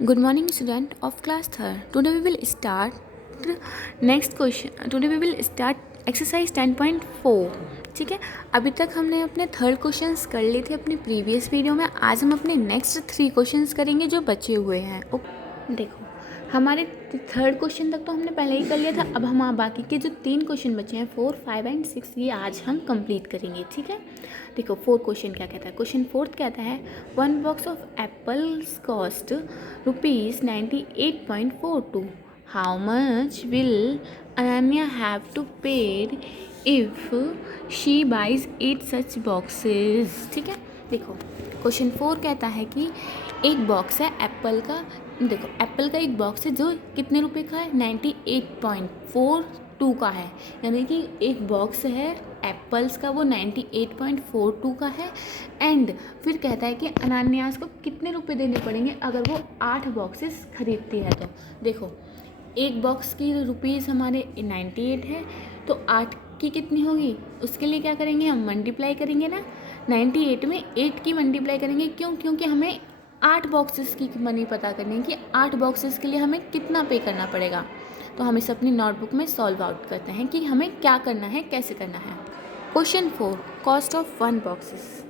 Good morning, student of class 3rd. Today we will start next question. Today we will start exercise 10.4. ठीक है, अभी तक हमने अपने थर्ड क्वेश्चंस कर लिए थे अपनी प्रीवियस वीडियो में. आज हम अपने नेक्स्ट 3 क्वेश्चंस करेंगे जो बचे हुए हैं. देखो, हमारे थर्ड क्वेश्चन तक तो हमने पहले ही कर लिया था. अब हम बाकी के जो 3 क्वेश्चन बचे हैं 4, 5 एंड 6 ये आज हम कंप्लीट करेंगे. ठीक है, देखो 4 क्वेश्चन क्या कहता है. क्वेश्चन 4 कहता है 1 box of apples cost ₹98.42. How much will Ananya have to paid if she buys 8 such boxes. ठीक है, देखो क्वेश्चन 4 कहता है कि एक बॉक्स है एप्पल का. देखो एप्पल का एक बॉक्स है जो कितने रुपए का है, 98.42 का है. यानी कि एक बॉक्स है एप्पल्स का वो 98.42 का है. एंड फिर कहता है कि अनान्यास को कितने रुपए देने पड़ेंगे अगर वो 8 बॉक्सेस खरीदती है. तो देखो एक बॉक्स की रुपीज़ हमारे 98 है, तो 8 की कितनी होगी, उसके लिए क्या करेंगे हम मल्टीप्लाई करेंगे ना. 98 में 8 की मल्टीप्लाई करेंगे. क्यों? क्योंकि हमें 8 बॉक्सेस की मनी पता करनी है कि 8 बॉक्सेस के लिए हमें कितना पे करना पड़ेगा. तो हम इसे अपनी नोटबुक में सॉल्व आउट करते हैं कि हमें क्या करना है, कैसे करना है. Question 4, cost of 1 boxes.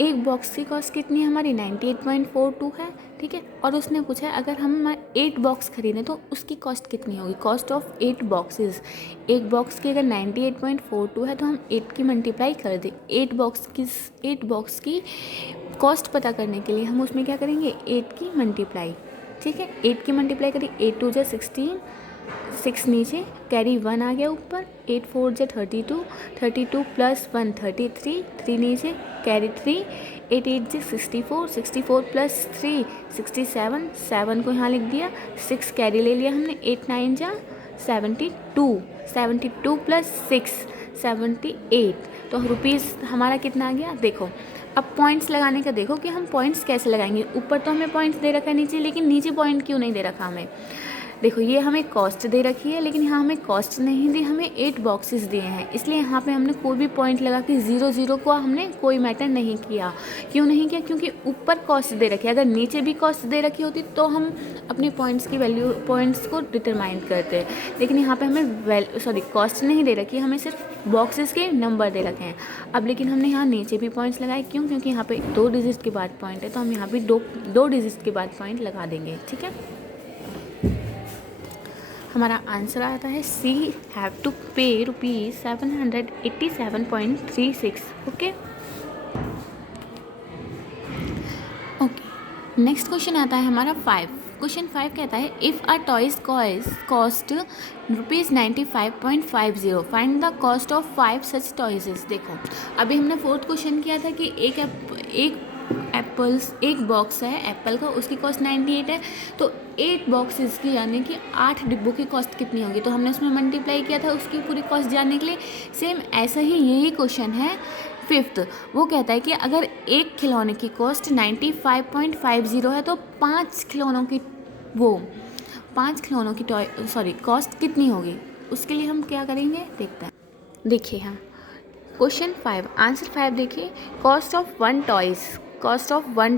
एक बॉक्स की कॉस्ट कितनी है हमारी 98.42 है. ठीक है, और उसने पूछा है अगर हम 8 बॉक्स खरीदें तो उसकी कॉस्ट कितनी होगी. कॉस्ट ऑफ 8 बॉक्सेस, एक बॉक्स की अगर 98.42 है तो हम 8 की मल्टीप्लाई कर दें. 8 बॉक्स की कॉस्ट पता करने के लिए हम उसमें क्या करेंगे 8 की मल्टीप्लाई. ठीक है, 8 की मल्टीप्लाई करें. 8 2 जा 16, 6 नीचे कैरी 1 आ गया ऊपर. 8 4 जा 32, 32 प्लस 1 33, 3 नीचे कैरी 3. 8 8 जा 64, 64 प्लस 3 67, 7 को यहाँ लिख दिया. 6 कैरी ले लिया हमने. 8 9 जा 72, 72 प्लस 6 78. तो रुपीज़ हमारा कितना आ गया. देखो अब पॉइंट्स लगाने का देखो कि हम पॉइंट्स कैसे लगाएंगे. ऊपर तो हमें पॉइंट्स दे रखा है नीचे, लेकिन नीचे पॉइंट क्यों नहीं दे रखा हमें. देखो ये हमें कॉस्ट दे रखी है, लेकिन यहाँ हमें कॉस्ट नहीं दी, हमें 8 बॉक्सेस दिए हैं. इसलिए यहाँ पे हमने कोई भी पॉइंट लगा कि 0 0 को हमने कोई मैटर नहीं किया. क्यों नहीं किया, क्योंकि ऊपर कॉस्ट दे रखी है. अगर नीचे भी कॉस्ट दे रखी होती तो हम अपने पॉइंट्स की वैल्यू पॉइंट्स को डिटरमाइन करते. लेकिन यहाँ पे हमें कॉस्ट नहीं दे रखी है, हमें सिर्फ बॉक्सेस के नंबर दे रखे हैं. अब लेकिन हमने यहाँ नीचे भी पॉइंट्स लगाए. क्यों? क्योंकि यहाँ पे 2 डिजिट के बाद पॉइंट है, तो हम यहाँ भी दो डिजिट के बाद पॉइंट लगा देंगे. ठीक है, हमारा आंसर आता है सी हैव टू पे ₹787.36. ओके. नेक्स्ट क्वेश्चन आता है हमारा 5. क्वेश्चन 5 कहता है if a toys cost ₹95.50, find the cost of 5 सच टॉयजेस. देखो अभी हमने 4th क्वेश्चन किया था कि एक बॉक्स है एप्पल का, उसकी कॉस्ट 98 है. तो 8 बॉक्सेस की यानी कि 8 डिब्बों की कॉस्ट कितनी होगी, तो हमने उसमें मल्टीप्लाई किया था उसकी पूरी कॉस्ट जानने के लिए. सेम ऐसा ही यही क्वेश्चन है 5th. वो कहता है कि अगर एक खिलौने की कॉस्ट 95.50 है तो 5 खिलौनों की कॉस्ट कितनी होगी. उसके लिए हम क्या करेंगे देखते हैं. देखिए हाँ, क्वेश्चन 5 आंसर 5 देखिए. Cost of 1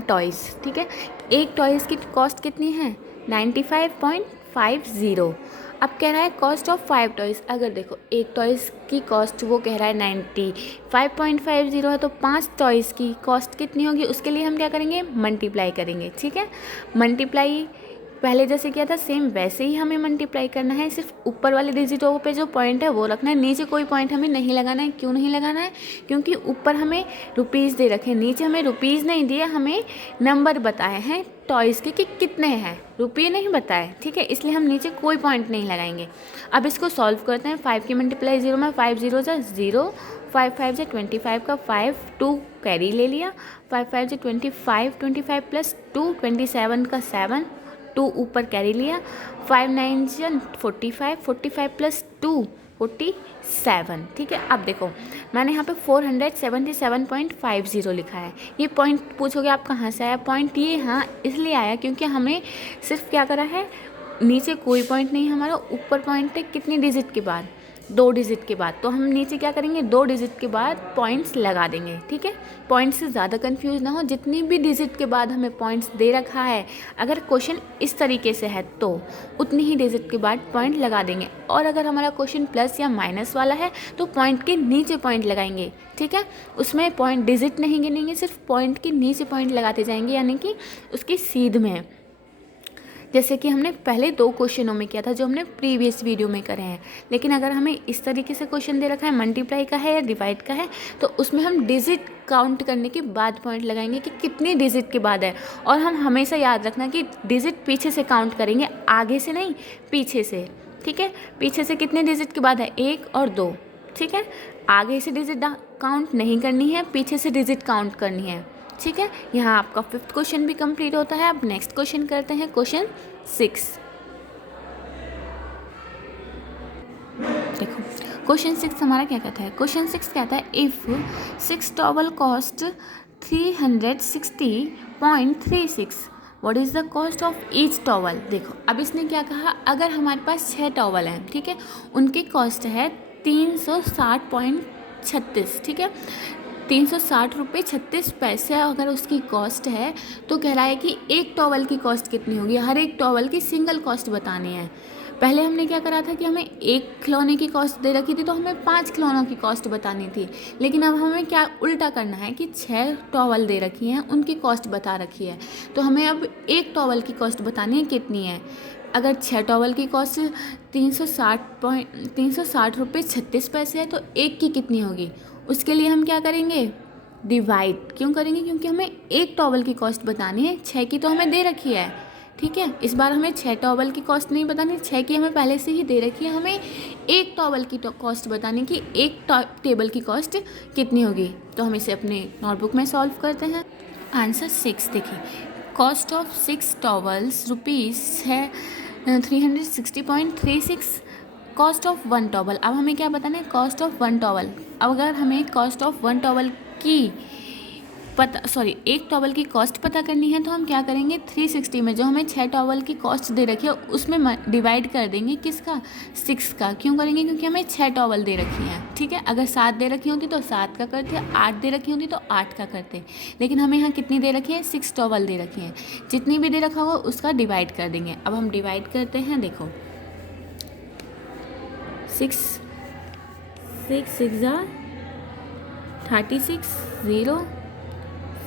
toys. ठीक है, एक टॉयज़ की कॉस्ट कितनी है 95.50. अब कह रहा है कॉस्ट ऑफ 5 टॉयज़. अगर देखो एक टॉयज़ की कॉस्ट वो कह रहा है 95.50 है, तो 5 टॉयज़ की कॉस्ट कितनी होगी. उसके लिए हम क्या करेंगे मल्टीप्लाई करेंगे. ठीक है, मल्टीप्लाई पहले जैसे किया था सेम वैसे ही हमें मल्टीप्लाई करना है. सिर्फ ऊपर वाले डिजिटों पे जो पॉइंट है वो रखना है, नीचे कोई पॉइंट हमें नहीं लगाना है. क्यों नहीं लगाना है, क्योंकि ऊपर हमें रुपीज़ दे रखे हैं, नीचे हमें रुपीज़ नहीं दिए, हमें नंबर बताए हैं टॉयज़ के कि कितने हैं, रुपये नहीं बताए. ठीक है, इसलिए हम नीचे कोई पॉइंट नहीं लगाएंगे. अब इसको सॉल्व करते हैं. 5 की मल्टीप्लाई 0 में 5 0 जा 0, 5 5 जा 25 का 5, 2 कैरी ले लिया. 5 5 जा 25, 25 प्लस 2 27 का 7, 2 ऊपर कैरी लिया. 5 9 जा 45, 45 प्लस 2 47. ठीक है, अब देखो मैंने यहाँ पे 477.50 लिखा है. ये पॉइंट पूछोगे आप कहाँ से आया पॉइंट. ये हाँ इसलिए आया क्योंकि हमें सिर्फ क्या करा है, नीचे कोई पॉइंट नहीं हमारा, ऊपर पॉइंट है कितनी डिजिट के बाद 2 डिजिट के बाद, तो हम नीचे क्या करेंगे 2 डिजिट के बाद पॉइंट्स लगा देंगे। ठीक है, पॉइंट्स से ज़्यादा कंफ्यूज ना हो, जितनी भी डिजिट के बाद हमें पॉइंट्स दे रखा है, अगर क्वेश्चन इस तरीके से है तो उतनी ही डिजिट के बाद पॉइंट लगा देंगे। और अगर हमारा क्वेश्चन प्लस या माइनस वाला है तो पॉइंट के नीचे पॉइंट लगाएंगे। ठीक है, उसमें पॉइंट डिजिट नहीं गिनेंगे, सिर्फ पॉइंट के नीचे पॉइंट लगाते जाएंगे, यानी कि उसकी सीध में, जैसे कि हमने पहले 2 क्वेश्चनों में किया था जो हमने प्रीवियस वीडियो में करे हैं। लेकिन अगर हमें इस तरीके से क्वेश्चन दे रखा है, मल्टीप्लाई का है या डिवाइड का है, तो उसमें हम डिजिट काउंट करने के बाद पॉइंट लगाएंगे कि कितनी डिजिट के बाद है। और हम हमेशा याद रखना कि डिजिट पीछे से काउंट करेंगे, आगे से नहीं, पीछे से। ठीक है, पीछे से कितने डिजिट के बाद है 1 और 2। ठीक है, आगे से डिजिट काउंट नहीं करनी है, पीछे से डिजिट काउंट करनी है। ठीक है, यहाँ आपका 5th क्वेश्चन भी कंप्लीट होता है। अब नेक्स्ट क्वेश्चन करते हैं, क्वेश्चन 6। देखो क्वेश्चन 6 हमारा क्या कहता है। क्वेश्चन 6 कहता है if 6 towel cost 360.36 what is the cost of each towel. देखो अब इसने क्या कहा, अगर हमारे पास 6 टॉवल हैं, ठीक है, उनकी कॉस्ट है 360.36। ठीक है, 360 रुपये 36 पैसे अगर उसकी कॉस्ट है, तो कह रहा है कि एक टॉवल की कॉस्ट कितनी होगी। हर एक टॉवल की सिंगल कॉस्ट बतानी है। पहले हमने क्या करा था कि हमें एक खिलौने की कॉस्ट दे रखी थी, तो हमें 5 खिलौनों की कॉस्ट बतानी थी। लेकिन अब हमें क्या उल्टा करना है कि 6 टॉवल दे रखी हैं, उनकी कॉस्ट बता रखी है, तो हमें अब एक टॉवल की कॉस्ट बतानी है कितनी है। अगर 6 टॉवल की कॉस्ट 360 रुपये 36 पैसे है, तो एक की कितनी होगी। उसके लिए हम क्या करेंगे, डिवाइड क्यों करेंगे, क्योंकि हमें एक टॉवल की कॉस्ट बतानी है, 6 की तो हमें दे रखी है। ठीक है, इस बार हमें 6 टॉवल की कॉस्ट नहीं बतानी, 6 की हमें पहले से ही दे रखी है, हमें एक टॉवल की कॉस्ट बतानी कि एक टेबल की कॉस्ट कितनी होगी। तो हम इसे अपने नोटबुक में सॉल्व करते हैं। आंसर 6 देखिए, कॉस्ट ऑफ 6 टॉवल्स रुपीज़ है 360.36। कॉस्ट ऑफ 1 टॉवल, अब हमें क्या बताना है, कॉस्ट ऑफ 1 टॉवल। अब अगर हमें कॉस्ट ऑफ 1 टॉवल की एक टॉवल की कॉस्ट पता करनी है, तो हम क्या करेंगे, 360 में जो हमें 6 टॉवल की कॉस्ट दे रखी है उसमें डिवाइड कर देंगे, किसका, 6 का। क्यों करेंगे, क्योंकि हमें 6 टॉवल दे रखी हैं। ठीक है, अगर 7 दे रखी होती तो 7 का करते, 8 दे रखी होती तो 8 का करते, लेकिन हमें यहाँ कितनी दे रखी है, 6 टॉवल दे रखी हैं। जितनी भी दे रखा होगा उसका डिवाइड कर देंगे। अब हम डिवाइड करते हैं, देखो 6 6 36,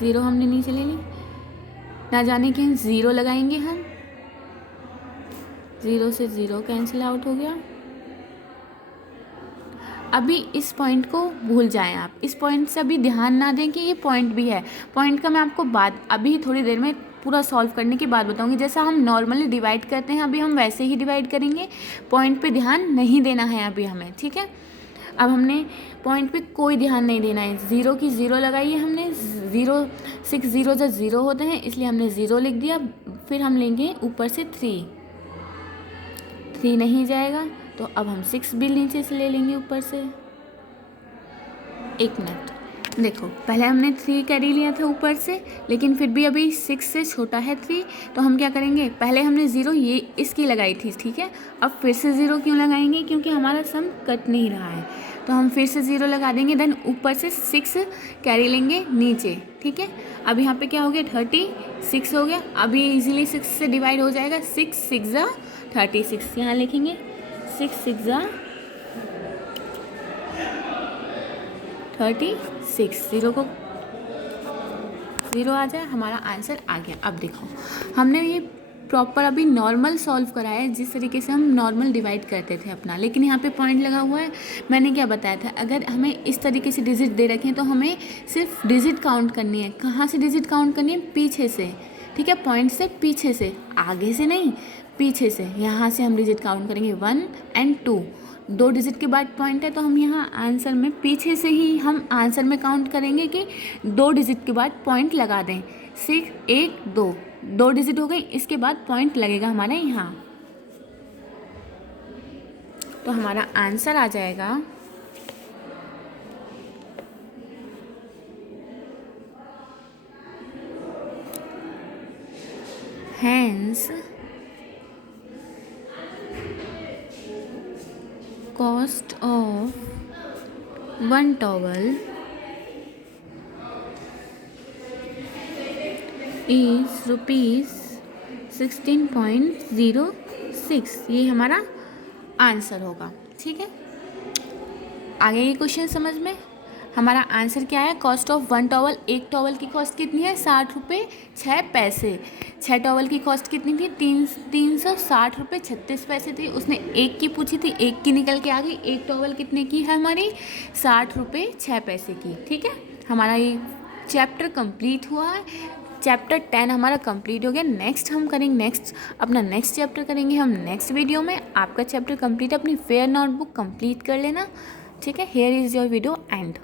0 हमने नीचे ले ली, ना जाने कि हम 0 लगाएंगे, हम 0 से 0 कैंसिल आउट हो गया। अभी इस पॉइंट को भूल जाएं आप, इस पॉइंट से अभी ध्यान ना दें कि ये पॉइंट भी है। पॉइंट का मैं आपको अभी थोड़ी देर में पूरा सॉल्व करने के बाद बताऊंगी। जैसा हम नॉर्मली डिवाइड करते हैं अभी हम वैसे ही डिवाइड करेंगे, पॉइंट पे ध्यान नहीं देना है अभी हमें। ठीक है, अब हमने पॉइंट पे कोई ध्यान नहीं देना है। 0 की 0 लगाई है हमने, 6 0 जब 0 होते हैं इसलिए हमने 0 लिख दिया। फिर हम लेंगे ऊपर से 3 नहीं जाएगा, तो अब हम 6 भी नीचे से ले लेंगे ऊपर से। एक मिनट, देखो पहले हमने 3 कैरी लिया था ऊपर से, लेकिन फिर भी अभी 6 से छोटा है 3, तो हम क्या करेंगे, पहले हमने 0 ये इसकी लगाई थी। ठीक है, अब फिर से 0 क्यों लगाएंगे, क्योंकि हमारा सम कट नहीं रहा है, तो हम फिर से 0 लगा देंगे। देन ऊपर से 6 कैरी लेंगे नीचे। ठीक है, अब यहाँ पे क्या हो गया, 36 हो गया। अभी इजीली 6 से डिवाइड हो जाएगा, 6 6 36, यहाँ लिखेंगे 6 6 36, 0 को 0 आ जाए, हमारा आंसर आ गया। अब देखो हमने ये प्रॉपर अभी नॉर्मल सॉल्व करा है, जिस तरीके से हम नॉर्मल डिवाइड करते थे अपना, लेकिन यहाँ पे पॉइंट लगा हुआ है। मैंने क्या बताया था, अगर हमें इस तरीके से डिजिट दे रखे हैं तो हमें सिर्फ डिजिट काउंट करनी है। कहाँ से डिजिट काउंट करनी है, पीछे से। ठीक है, पॉइंट से पीछे से, आगे से नहीं, पीछे से। यहाँ से हम डिजिट काउंट करेंगे 1 और 2, 2 डिजिट के बाद पॉइंट है, तो हम यहाँ आंसर में पीछे से ही हम आंसर में काउंट करेंगे कि 2 डिजिट के बाद पॉइंट लगा दें। 6 1 2 डिजिट हो गई, इसके बाद पॉइंट लगेगा हमारे यहाँ, तो हमारा आंसर आ जाएगा hence cost of one towel is ₹16.06। ये हमारा आंसर होगा। ठीक है, आगे ये क्वेश्चन समझ में। हमारा आंसर क्या है? कॉस्ट ऑफ वन टॉवल, एक टॉवल की कॉस्ट कितनी है? 60 रुपये 6 पैसे। 6 टॉवल की कॉस्ट कितनी थी? 360 रुपये 36 पैसे थी। उसने एक की पूछी थी, एक की निकल के आ गई। एक टॉवल कितने की है हमारी? 60 रुपये 6 पैसे की। ठीक है, हमारा ये चैप्टर कंप्लीट हुआ है। चैप्टर 10 हमारा कंप्लीट हो गया। नेक्स्ट हम करेंगे, अपना नेक्स्ट चैप्टर करेंगे हम नेक्स्ट वीडियो में। आपका चैप्टर कंप्लीट, अपनी फेयर नोटबुक कंप्लीट कर लेना। ठीक है, here is your video and.